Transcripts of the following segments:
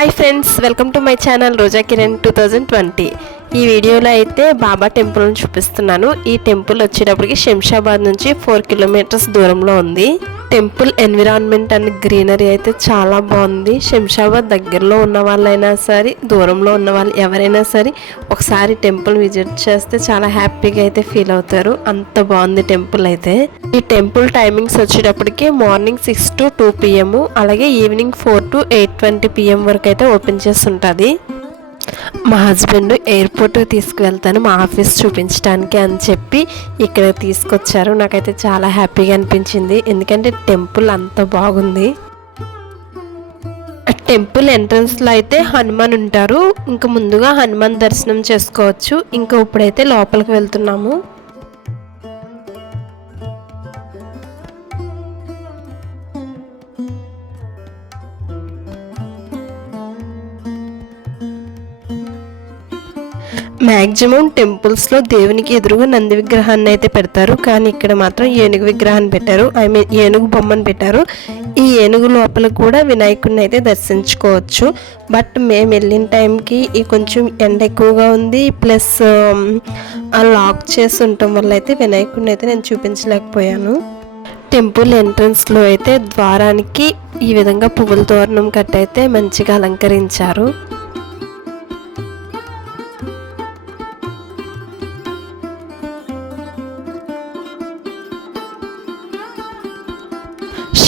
Hi friends, welcome to my channel Roja Kiran 2020. ఈ వీడియోలో అయితే బాబా టెంపుల్ని చూపిస్తున్నాను. ఈ టెంపుల్ వచ్చేటప్పటికి శంషాబాద్ నుంచి 4 కిలోమీటర్స్ దూరంలో ఉంది. టెంపుల్ ఎన్విరాన్మెంట్ అండ్ గ్రీనరీ అయితే చాలా బాగుంది. శంషాబాద్ దగ్గరలో ఉన్న వాళ్ళైనా సరే, దూరంలో ఉన్న వాళ్ళు ఎవరైనా సరే ఒకసారి టెంపుల్ విజిట్ చేస్తే చాలా హ్యాపీగా అయితే ఫీల్ అవుతారు. అంత బాగుంది టెంపుల్ అయితే. ఈ టెంపుల్ టైమింగ్స్ వచ్చేటప్పటికి మార్నింగ్ 6 to 2 PM, అలాగే ఈవినింగ్ 4 to 8:20 PM వరకు అయితే ఓపెన్ చేసి ఉంటుంది. మా హస్బెండ్ ఎయిర్పోర్ట్ తీసుకువెళ్తాను మా ఆఫీస్ చూపించడానికి అని చెప్పి ఇక్కడ తీసుకొచ్చారు. నాకైతే చాలా హ్యాపీగా అనిపించింది, ఎందుకంటే టెంపుల్ అంత బాగుంది. టెంపుల్ ఎంట్రన్స్లో అయితే హనుమాన్ ఉంటారు. ఇంకా ముందుగా హనుమాన్ దర్శనం చేసుకోవచ్చు. ఇంకా ఇప్పుడైతే లోపలికి వెళ్తున్నాము. మ్యాక్సిమం టెంపుల్స్లో దేవునికి ఎదురుగా నంది విగ్రహాన్ని అయితే పెడతారు, కానీ ఇక్కడ మాత్రం ఏనుగు విగ్రహాన్ని పెట్టారు. ఏనుగు బొమ్మను పెట్టారు. ఈ ఏనుగు లోపల కూడా వినాయకుడిని అయితే దర్శించుకోవచ్చు. బట్ మేము వెళ్ళిన టైంకి కొంచెం ఎండ ఎక్కువగా ఉంది, ప్లస్ లాక్ చేసి ఉండటం వల్ల అయితే వినాయకుడిని అయితే నేను చూపించలేకపోయాను. టెంపుల్ ఎంట్రన్స్లో అయితే ద్వారానికి ఈ విధంగా పువ్వుల తోరణం కట్టయితే మంచిగా అలంకరించారు.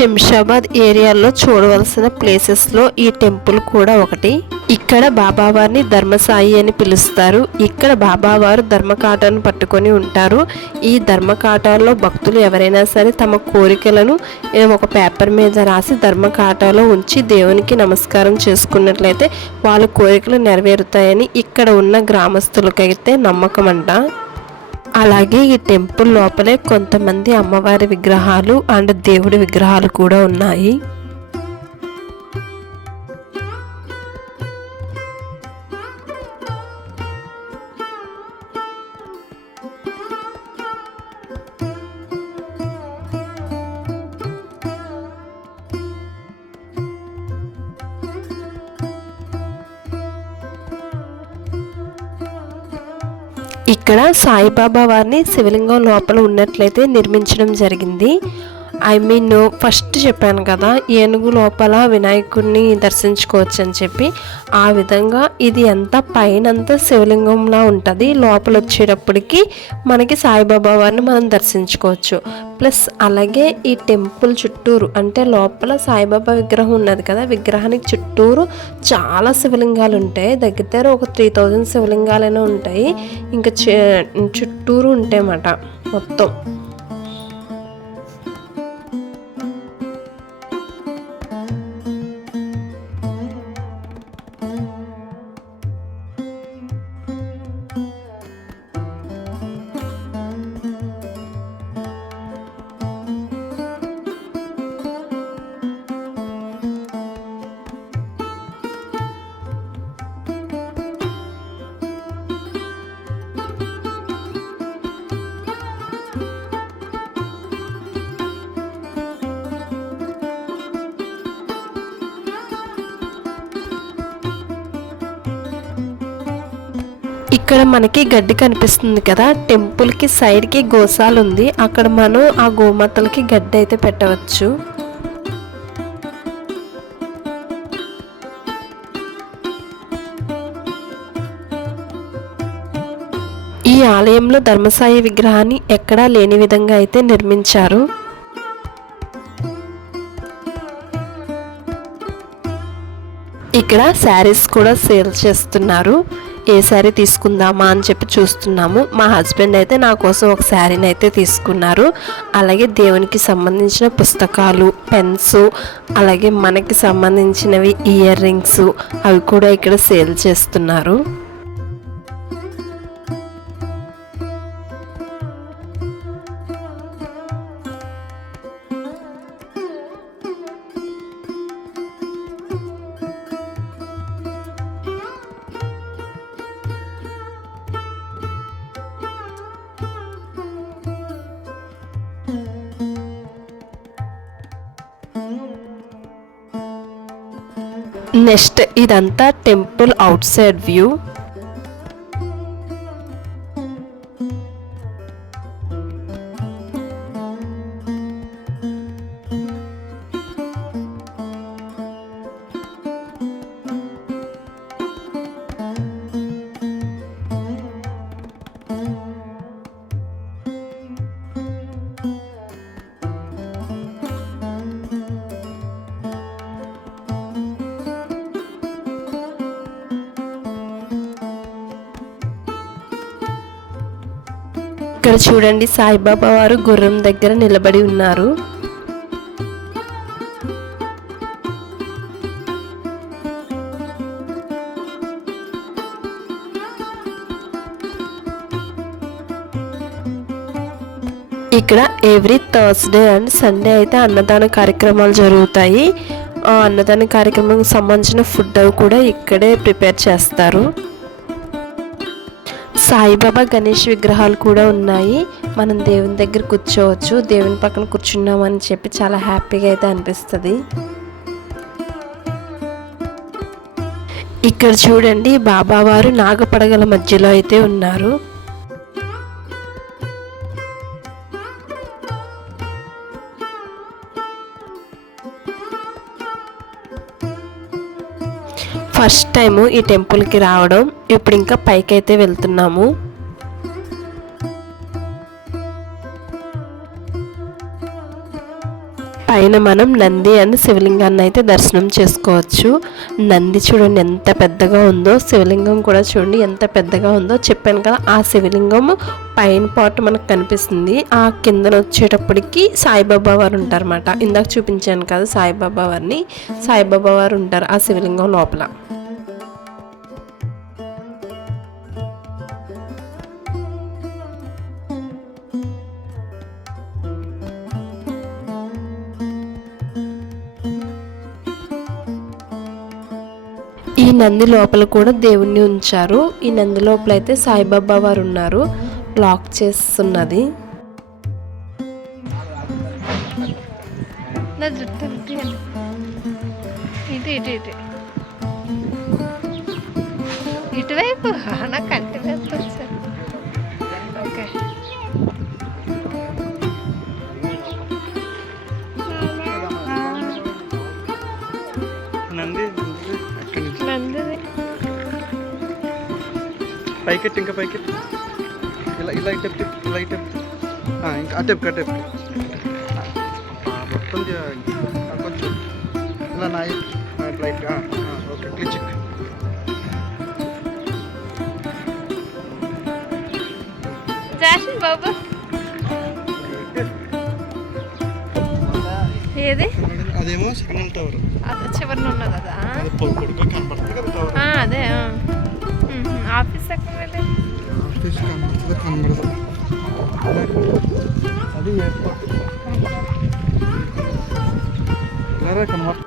శంషాబాద్ ఏరియాలో చూడవలసిన ప్లేసెస్లో ఈ టెంపుల్ కూడా ఒకటి. ఇక్కడ బాబావారిని ధర్మసాయి అని పిలుస్తారు. ఇక్కడ బాబావారు ధర్మకాటాను పట్టుకొని ఉంటారు. ఈ ధర్మకాటాల్లో భక్తులు ఎవరైనా సరే తమ కోరికలను ఒక పేపర్ మీద రాసి ధర్మకాటాలో ఉంచి దేవునికి నమస్కారం చేసుకున్నట్లయితే వాళ్ళ కోరికలు నెరవేరుతాయని ఇక్కడ ఉన్న గ్రామస్తులకైతే నమ్మకం అంట. అలాగే ఈ టెంపుల్ లోపలే కొంతమంది అమ్మవారి విగ్రహాలు అండ్ దేవుడి విగ్రహాలు కూడా ఉన్నాయి. ఇక్కడ సాయిబాబా వారిని శివలింగం లోపల ఉన్నట్లయితే నిర్మించడం జరిగింది. ఫస్ట్ చెప్పాను కదా, ఏనుగు లోపల వినాయకుడిని దర్శించుకోవచ్చు అని చెప్పి. ఆ విధంగా ఇది అంతా పైనంతా శివలింగంలా ఉంటుంది. లోపల వచ్చేటప్పటికి మనకి సాయిబాబా వారిని మనం దర్శించుకోవచ్చు. ప్లస్ అలాగే ఈ టెంపుల్ చుట్టూరు, అంటే లోపల సాయిబాబా విగ్రహం ఉన్నది కదా, విగ్రహానికి చుట్టూరు చాలా శివలింగాలు ఉంటాయి. దగ్గర ఒక 3000 శివలింగాలైనా ఉంటాయి. ఇంకా చుట్టూరు ఉంటాయన్నమాట మొత్తం. ఇక్కడ మనకి గడ్డి కనిపిస్తుంది కదా, టెంపుల్కి సైడ్కి గోశాల ఉంది. అక్కడ మనం ఆ గోమాతలకి గడ్డి అయితే పెట్టవచ్చు. ఈ ఆలయంలో ధర్మసాయి విగ్రహాన్ని ఎక్కడా లేని విధంగా అయితే నిర్మించారు. ఇక్కడ శారీస్ కూడా సేల్ చేస్తున్నారు. ఏ శారీ తీసుకుందామా అని చెప్పి చూస్తున్నాము. మా హస్బెండ్ అయితే నా కోసం ఒక శారీని అయితే తీసుకున్నారు. అలాగే దేవునికి సంబంధించిన పుస్తకాలు, పెన్స్, అలాగే మనకి సంబంధించినవి ఇయర్ రింగ్స్ అవి కూడా ఇక్కడ సేల్ చేస్తున్నారు. నెక్స్ట్ ఇదంతా టెంపుల్ అవుట్ సైడ్ వ్యూ. ఇక్కడ చూడండి, సాయిబాబా వారు గుర్రం దగ్గర నిలబడి ఉన్నారు. ఇక్కడ ఎవ్రీ థర్స్డే అండ్ సండే అయితే అన్నదాన కార్యక్రమాలు జరుగుతాయి. ఆ అన్నదాన కార్యక్రమానికి సంబంధించిన ఫుడ్ అవి కూడా ఇక్కడే ప్రిపేర్ చేస్తారు. సాయిబాబా గణేష్ విగ్రహాలు కూడా ఉన్నాయి. మనం దేవుని దగ్గర కూర్చోవచ్చు. దేవుని పక్కన కూర్చున్నామని చెప్పి చాలా హ్యాపీగా అయితే అనిపిస్తుంది. ఇక్కడ చూడండి, బాబావారు నాగపడగల మధ్యలో అయితే ఉన్నారు. ఫస్ట్ టైము ఈ టెంపుల్కి రావడం. ఇప్పుడు ఇంకా పైకి అయితే వెళ్తున్నాము. పైన మనం నంది అండ్ శివలింగాన్ని అయితే దర్శనం చేసుకోవచ్చు. నంది చూడండి ఎంత పెద్దగా ఉందో, శివలింగం కూడా చూడండి ఎంత పెద్దగా ఉందో. చెప్పాను కదా, ఆ శివలింగం పైన పాటు మనకు కనిపిస్తుంది. ఆ కిందన వచ్చేటప్పటికి సాయిబాబా వారు ఉంటారన్నమాట. ఇందాక చూపించాను కదా సాయిబాబా వారిని, సాయిబాబా వారు ఉంటారు ఆ శివలింగం లోపల. ఈ నంది లోపల కూడా దేవుణ్ణి ఉంచారు. ఈ నంది లోపల అయితే సాయిబాబా వారు ఉన్నారు. లాక్ చేస్తున్నది. ఇటువైపు నా కంటి ఓకే. పైకెట్ ఇంకా పైకెట్ ఇలా ఇలా ఇటు ఇలా ఇటు ఇంకా అటెప్ కటెప్ మొత్తం కొంచెం ఇలా నా లైట్ ఓకే క్లిచ్. జాషన్ బాబు ఏది? అదేమో సిగ్నల్ టవర్, అదే చివరిన ఉన్నది. అదా పొడుగ్గా కనపడుతుంది కదా టవర్. అదే ఆఫీస్ ఎక్కడ? ఆఫీస్ కనబడుతుంది కనబడదు. అది ఎయిర్పోర్ట్ కనబడుతుంది.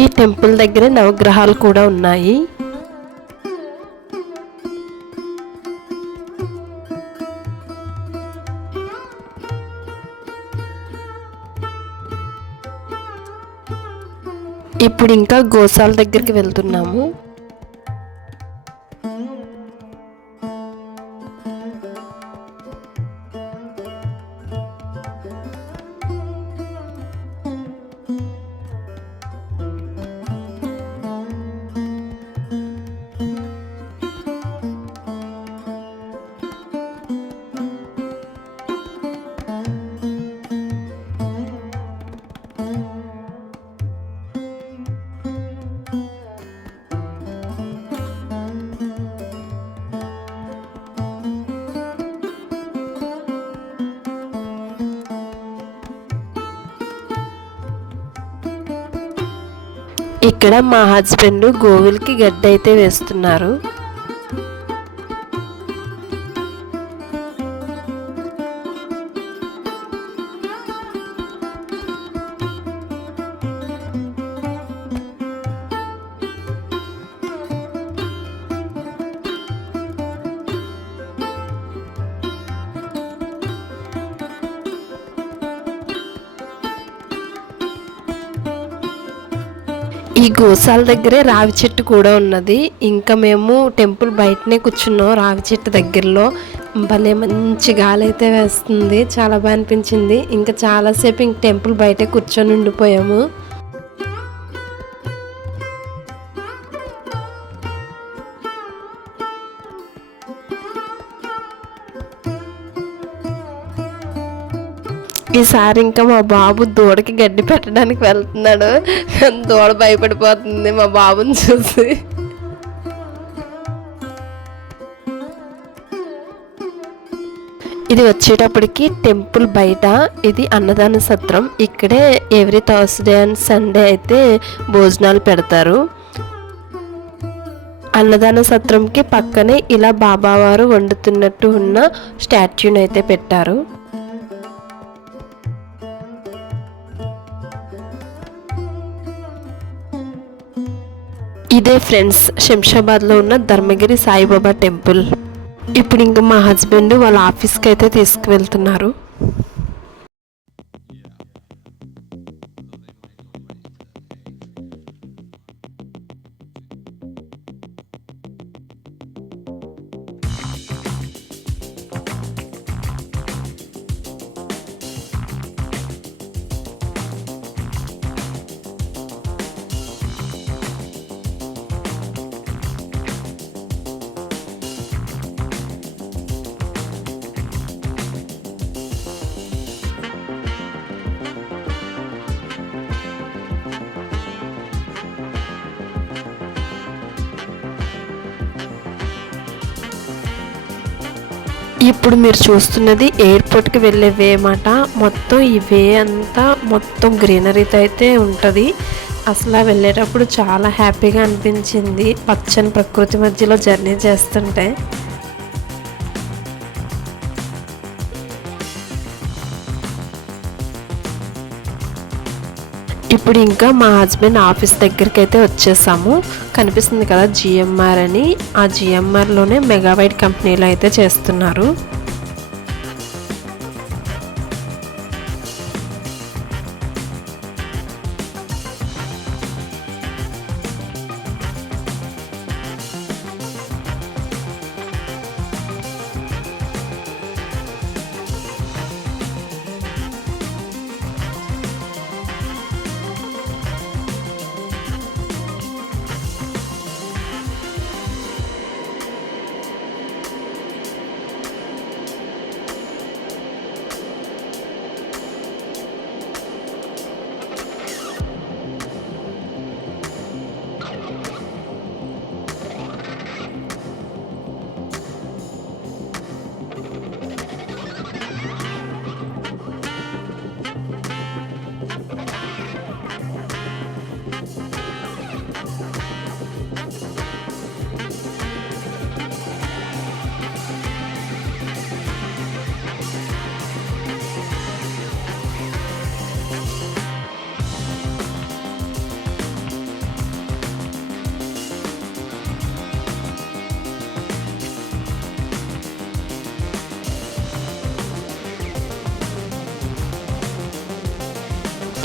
ఈ టెంపుల్ దగ్గర నవగ్రహాలు కూడా ఉన్నాయి. ఇప్పుడు ఇంకా గోశాల దగ్గరికి వెళ్తున్నాము. ఇక్కడ మా హస్బెండ్ గోవులకి గడ్డి అయితే వేస్తున్నారు. ఈ గోశాల దగ్గరే రావి చెట్టు కూడా ఉన్నది. ఇంకా మేము టెంపుల్ బయటనే కూర్చున్నాం రావి చెట్టు దగ్గరలో. భలే మంచి గాలి అయితే వేస్తుంది, చాలా బాగా అనిపించింది. ఇంకా చాలాసేపు ఇంక టెంపుల్ బయటే కూర్చొని ఉండిపోయాము. ఈసారి ఇంకా మా బాబు దూడకి గడ్డి పెట్టడానికి వెళ్తున్నాడు. దూడ భయపడిపోతుంది మా బాబుని చూసి. ఇది వచ్చేటప్పటికి టెంపుల్ బయట ఇది అన్నదాన సత్రం. ఇక్కడే ఎవ్రీ థర్స్డే అండ్ సండే అయితే భోజనాలు పెడతారు. అన్నదాన సత్రంకి పక్కనే ఇలా బాబావారు వండుతున్నట్టు ఉన్న స్టాట్యూని అయితే పెట్టారు. ఇదే ఫ్రెండ్స్ శంషాబాద్లో ఉన్న ధర్మగిరి సాయిబాబా టెంపుల్. ఇప్పుడు ఇంకా మా హస్బెండ్ వాళ్ళ ఆఫీస్కి అయితే తీసుకువెళ్తున్నారు. ఇప్పుడు మీరు చూస్తున్నది ఎయిర్పోర్ట్కి వెళ్ళే వే అన్నమాట. మొత్తం ఈ వే అంతా మొత్తం గ్రీనరీతో అయితే ఉంటుంది. అసలు వెళ్ళేటప్పుడు చాలా హ్యాపీగా అనిపించింది పచ్చని ప్రకృతి మధ్యలో జర్నీ చేస్తుంటే. ఇప్పుడు ఇంకా మా హస్బెండ్ ఆఫీస్ దగ్గరికి అయితే వచ్చేసాము. కనిపిస్తుంది కదా జిఎంఆర్ అని, ఆ జిఎంఆర్లోనే మెగావైట్ కంపెనీలో అయితే చేస్తున్నారు.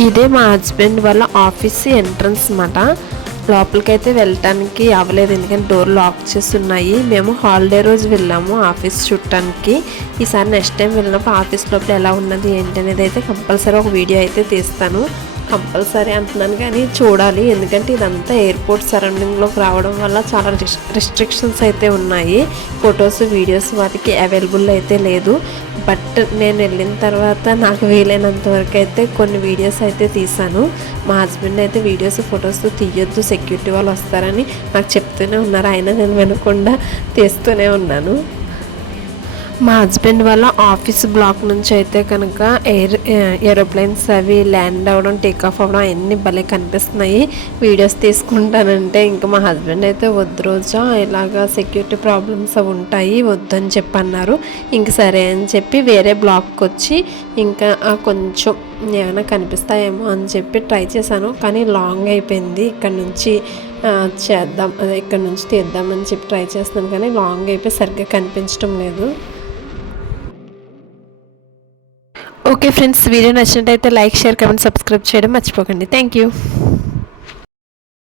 ఇదే మా హస్బెండ్ వాళ్ళ ఆఫీస్ ఎంట్రన్స్ అన్నమాట. లోపలికైతే వెళ్ళటానికి అవ్వలేదు, ఎందుకంటే డోర్ లాక్ చేసి ఉన్నాయి. మేము హాలిడే రోజు వెళ్ళాము ఆఫీస్ చూడటానికి. ఈసారి నెక్స్ట్ టైం వెళ్ళినప్పుడు ఆఫీస్ లోపల ఎలా ఉన్నది ఏంటి అనేది అయితే కంపల్సరీ ఒక వీడియో అయితే తీస్తాను. కంపల్సరీ అంటున్నాను కానీ చూడాలి, ఎందుకంటే ఇదంతా ఎయిర్పోర్ట్ సరౌండింగ్లోకి రావడం వల్ల చాలా రిస్ట్రిక్షన్స్ అయితే ఉన్నాయి. ఫొటోస్ వీడియోస్ వాటికి అవైలబుల్ అయితే లేదు. బట్ నేను వెళ్ళిన తర్వాత నాకు వీలైనంత వరకు అయితే కొన్ని వీడియోస్ అయితే తీసాను. మా హస్బెండ్ అయితే వీడియోస్ ఫొటోస్ తీయొద్దు, సెక్యూరిటీ వాళ్ళు వస్తారని నాకు చెప్తూనే ఉన్నారు. అయినా నేను వినకుండా తీస్తూనే ఉన్నాను. మా హస్బెండ్ వాళ్ళ ఆఫీస్ బ్లాక్ నుంచి అయితే కనుక ఏరోప్లేన్స్ అవి ల్యాండ్ అవ్వడం, టేక్ ఆఫ్ అవ్వడం అన్నీ భలే కనిపిస్తున్నాయి. వీడియోస్ తీసుకుంటానంటే ఇంకా మా హస్బెండ్ అయితే వద్దు రోజా, ఇలాగా సెక్యూరిటీ ప్రాబ్లమ్స్ అవి ఉంటాయి వద్దని చెప్పి అన్నారు. ఇంక సరే అని చెప్పి వేరే బ్లాక్కి వచ్చి ఇంకా కొంచెం ఏమైనా కనిపిస్తాయేమో అని చెప్పి ట్రై చేశాను. కానీ లాంగ్ అయిపోయింది. ఇక్కడ నుంచి ఇక్కడ నుంచి తీద్దామని చెప్పి ట్రై చేస్తున్నాను, కానీ లాంగ్ అయిపోయి సరిగ్గా కనిపించడం లేదు. ఓకే ఫ్రెండ్స్, వీడియో నచ్చినట్టయితే లైక్, షేర్, కామెంట్, సబ్స్క్రైబ్ చేయడం మర్చిపోకండి. Thank you.